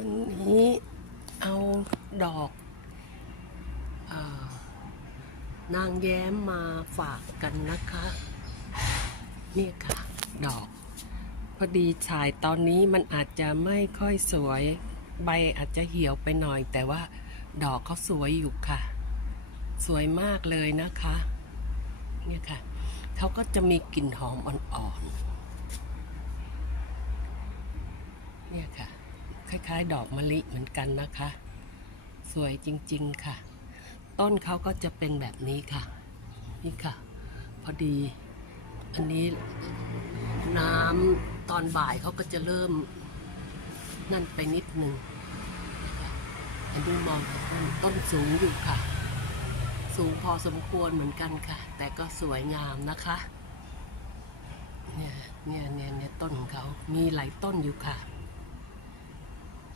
วันนี้เอาดอกอนางแย้มมาฝากกันนะคะเนี่ยค่ะ ดอก พอดีฉายตอนนี้มันอาจจะไม่ค่อยสวย ใบอาจจะเหี่ยวไปหน่อย แต่ว่าดอกเขาสวยอยู่ค่ะ สวยมากเลยนะคะ เนี่ยค่ะ เขาก็จะมีกลิ่นหอมอ่อนๆ เนี่ยค่ะ คล้าย ๆ ดอกมะลิเหมือนกันนะคะ สวยจริงๆค่ะ ต้นเขาก็จะเป็นแบบนี้ค่ะ นี่ค่ะ พอดี อันนี้น้ำตอนบ่ายเขาก็จะเริ่ม นั่นไปนิดหนึ่งอันนี้มองต้นต้นสูงอยู่ค่ะ สูงพอสมควรเหมือนกันค่ะ แต่ก็สวยงามนะคะเนี่ยเนี่ยเนี่ยเนี่ยต้นของเขามีหลายต้นอยู่ค่ะ